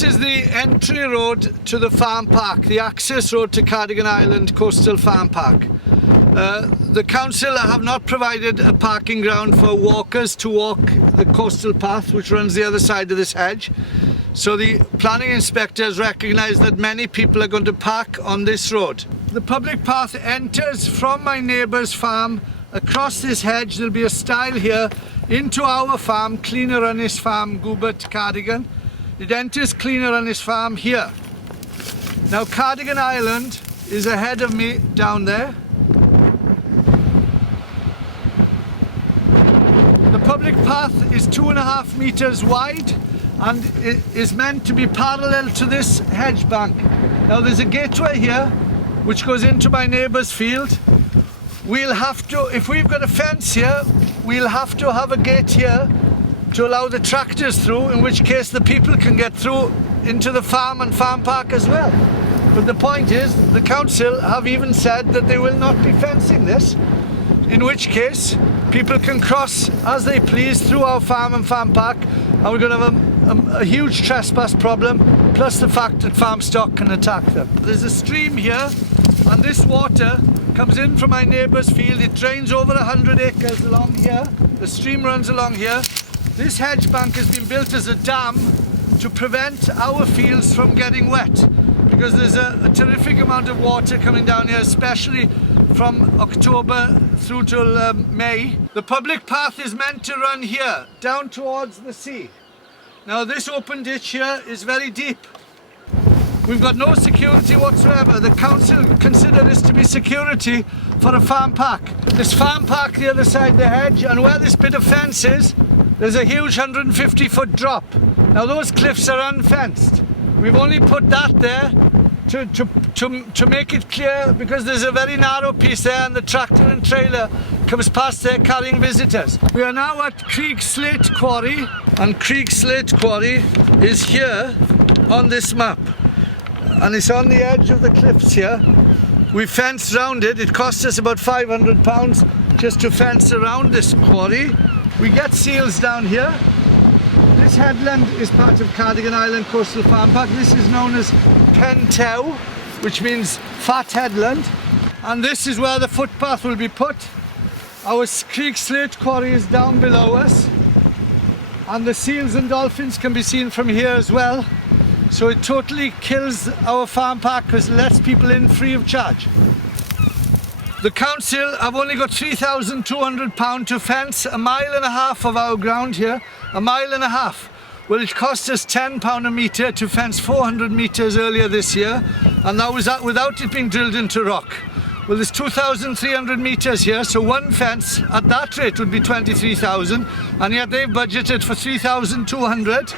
This is the entry road to the farm park, the access road to Cardigan Island Coastal Farm Park. The council have not provided a parking ground for walkers to walk the coastal path which runs the other side of this hedge. So the planning inspectors recognise that many people are going to park on this road. The public path enters from my neighbour's farm across this hedge. There'll be a stile here into our farm, Cleaner on his farm, Gwbert, Cardigan. It enters Cleaner on his farm here. Now Cardigan Island is ahead of me down there. The public path is 2.5 metres wide and it is meant to be parallel to this hedge bank. Now there's a gateway here which goes into my neighbour's field. We'll have to, if we've got a fence here, we'll have to have a gate here to allow the tractors through, in which case the people can get through into the farm and farm park as well. But the point is, the council have even said that they will not be fencing this, in which case people can cross as they please through our farm and farm park, and we're going to have a huge trespass problem, plus the fact that farm stock can attack them. There's a stream here, and this water comes in from my neighbour's field. It drains over 100 acres along here. The stream runs along here. This hedge bank has been built as a dam to prevent our fields from getting wet, because there's a terrific amount of water coming down here, especially from October through till May. The public path is meant to run here, down towards the sea. Now this open ditch here is very deep. We've got no security whatsoever. The council consider this to be security for a farm park. This farm park the other side of the hedge, and where this bit of fence is, there's a huge 150-foot drop. Now those cliffs are unfenced. We've only put that there to make it clear, because there's a very narrow piece there and the tractor and trailer comes past there carrying visitors. We are now at Creek Slate Quarry, and Creek Slate Quarry is here on this map. And it's on the edge of the cliffs here. We fenced round it. It cost us about £500 just to fence around this quarry. We get seals down here. This headland is part of Cardigan Island Coastal Farm Park. This is known as Pentew, which means fat headland. And this is where the footpath will be put. Our Creek Slate Quarry is down below us. And the seals and dolphins can be seen from here as well. So it totally kills our farm park because it lets people in free of charge. The council have only got £3,200 to fence 1.5 miles of our ground here. 1.5 miles. Well, it cost us £10 a metre to fence 400 metres earlier this year, and that was without it being drilled into rock. Well, there's 2,300 metres here, so one fence at that rate would be 23,000, and yet they've budgeted for 3,200.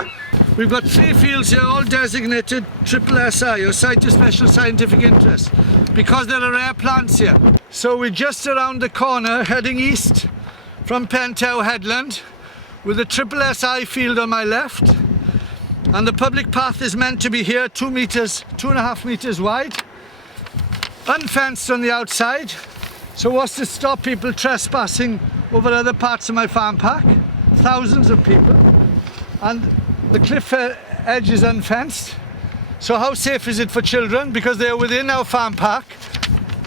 We've got 3 fields here, all designated SSSI, or Site of Special Scientific Interest, because there are rare plants here. So we're just around the corner, heading east from Pentew Headland, with the SSSI field on my left, and the public path is meant to be here 2.5 metres wide, unfenced on the outside, so what's to stop people trespassing over other parts of my farm park? Thousands of people. And the cliff edge is unfenced, so how safe is it for children? Because they are within our farm park,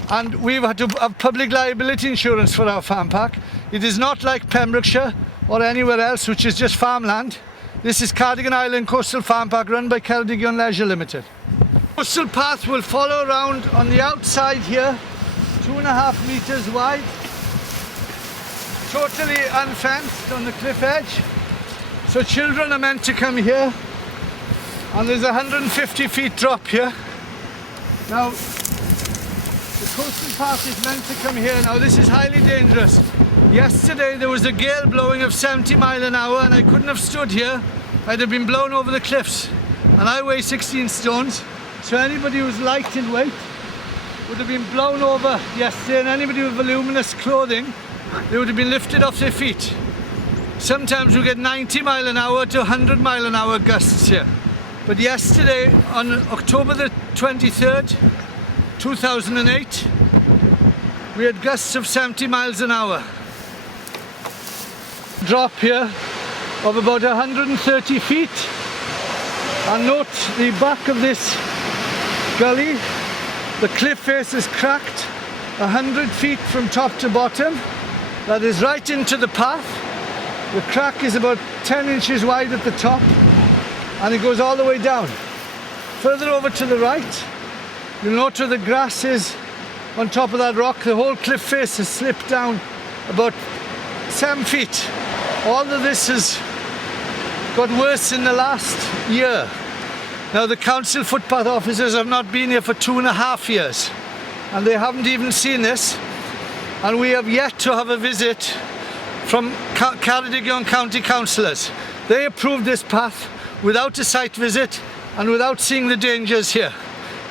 and we've had to have public liability insurance for our farm park. It is not like Pembrokeshire or anywhere else, which is just farmland. This is Cardigan Island Coastal Farm Park, run by Ceredigion Leisure Limited. Coastal path will follow around on the outside here, 2.5 metres wide, totally unfenced on the cliff edge. So children are meant to come here, and there's a 150 feet drop here. Now, the coastal path is meant to come here. Now this is highly dangerous. Yesterday there was a gale blowing of 70 miles an hour, and I couldn't have stood here. I'd have been blown over the cliffs, and I weigh 16 stones. So anybody who's light in weight would have been blown over yesterday, and anybody with voluminous clothing, they would have been lifted off their feet. Sometimes we get 90 miles an hour to 100 miles an hour gusts here. But yesterday, on October the 23rd, 2008, we had gusts of 70 miles an hour. Drop here of about 130 feet. And note the back of this gully, the cliff face is cracked 100 feet from top to bottom. That is right into the path. The crack is about 10 inches wide at the top and it goes all the way down. Further over to the right, you'll note where the grass is on top of that rock. The whole cliff face has slipped down about 7 feet. All of this has got worse in the last year. Now the council footpath officers have not been here for 2.5 years and they haven't even seen this, and we have yet to have a visit from Cardigan County Councillors. They approved this path without a site visit and without seeing the dangers here.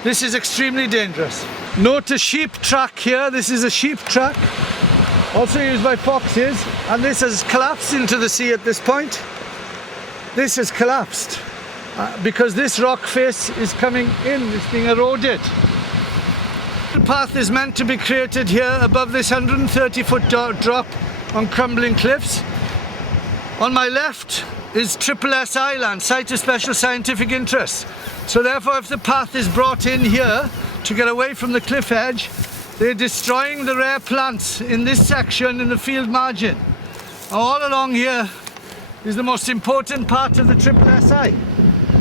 This is extremely dangerous. Note a sheep track here. This is a sheep track, also used by foxes, and this has collapsed into the sea at this point. This has collapsed because this rock face is coming in, it's being eroded. The path is meant to be created here above this 130-foot drop on crumbling cliffs. On my left is SSS Island, Site of Special Scientific Interest. So therefore, if the path is brought in here to get away from the cliff edge, they're destroying the rare plants in this section in the field margin. All along here is the most important part of the SSSI,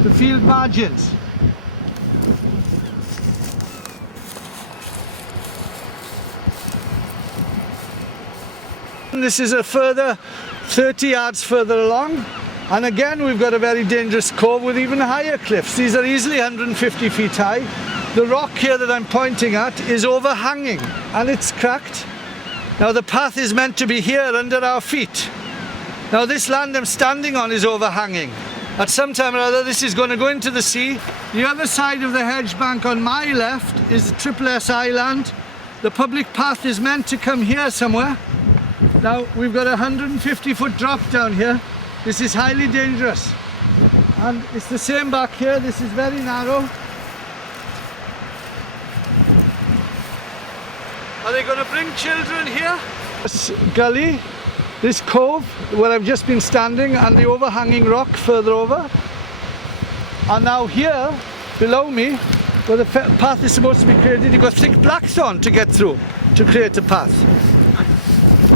the field margins. And this is a further 30 yards further along, and again we've got a very dangerous cove with even higher cliffs. These are easily 150 feet high. The rock here that I'm pointing at is overhanging and it's cracked. Now the path is meant to be here under our feet. Now this land I'm standing on is overhanging. At some time or other this is going to go into the sea. The other side of the hedge bank on my left is the SSS Island. The public path is meant to come here somewhere. Now we've got a 150-foot drop down here. This is highly dangerous. And it's the same back here. This is very narrow. Are they going to bring children here? This gully, this cove where I've just been standing, and the overhanging rock further over. And now here, below me, where the path is supposed to be created, you've got thick blackthorn to get through to create a path.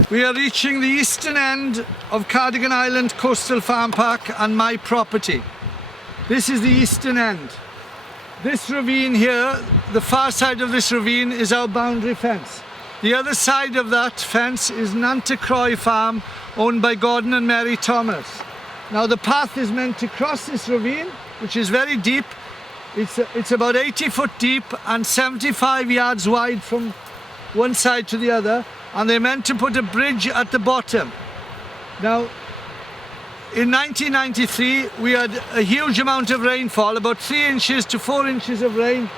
We are reaching the eastern end of Cardigan Island Coastal Farm Park and my property. This is the eastern end. This ravine here, the far side of this ravine is our boundary fence. The other side of that fence is Nantacroy Farm, owned by Gordon and Mary Thomas. Now the path is meant to cross this ravine, which is very deep. It's about 80 foot deep and 75 yards wide from one side to the other. And they're meant to put a bridge at the bottom. Now, in 1993, we had a huge amount of rainfall, about 3 inches to 4 inches of rain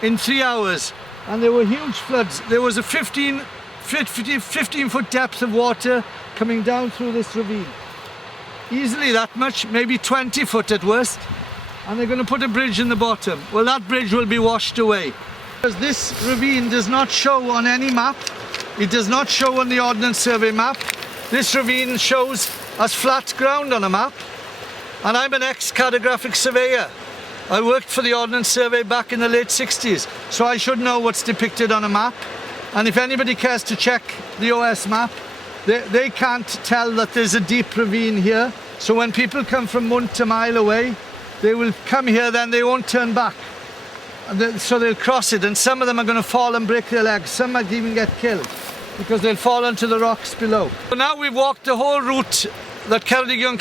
in 3 hours. And there were huge floods. There was a 15 foot depth of water coming down through this ravine. Easily that much, maybe 20 foot at worst. And they're going to put a bridge in the bottom. Well, that bridge will be washed away. Because this ravine does not show on any map. It does not show on the Ordnance Survey map. This ravine shows as flat ground on a map. And I'm an ex-cartographic surveyor. I worked for the Ordnance Survey back in the late 60s, so I should know what's depicted on a map. And if anybody cares to check the OS map, they can't tell that there's a deep ravine here. So when people come from Munt a mile away, they will come here, then they won't turn back. So they'll cross it, and some of them are going to fall and break their legs. Some might even get killed because they'll fall onto the rocks below. So now we've walked the whole route that Ceredigion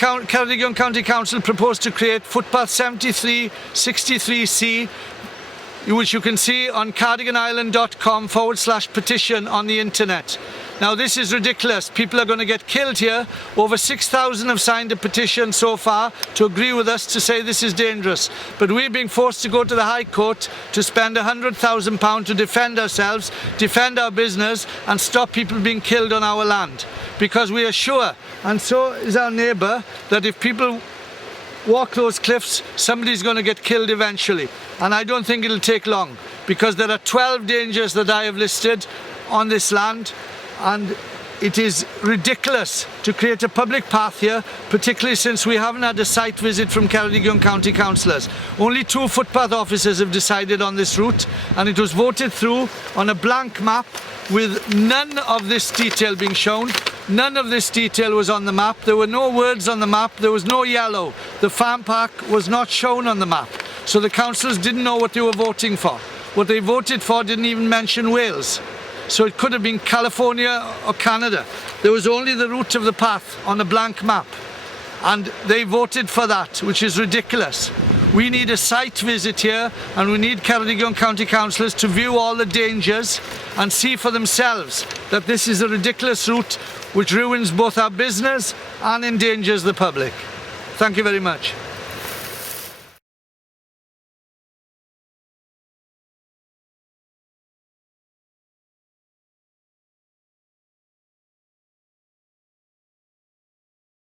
County Council proposed to create, footpath 7363C, which you can see on cardiganisland.com/petition on the internet. Now this is ridiculous. People are going to get killed here. Over 6,000 have signed a petition so far to agree with us to say this is dangerous. But we're being forced to go to the High Court to spend £100,000 to defend ourselves, defend our business and stop people being killed on our land. Because we are sure, and so is our neighbour, that if people walk those cliffs, somebody's going to get killed eventually. And I don't think it'll take long, because there are 12 dangers that I have listed on this land. And it is ridiculous to create a public path here, particularly since we haven't had a site visit from Ceredigion County Councillors. Only 2 footpath officers have decided on this route, and it was voted through on a blank map with none of this detail being shown. None of this detail was on the map. There were no words on the map. There was no yellow. The farm park was not shown on the map. So the councillors didn't know what they were voting for. What they voted for didn't even mention Wales. So it could have been California or Canada. There was only the route of the path on a blank map. And they voted for that, which is ridiculous. We need a site visit here, and we need Cardigan County Councillors to view all the dangers and see for themselves that this is a ridiculous route which ruins both our business and endangers the public. Thank you very much.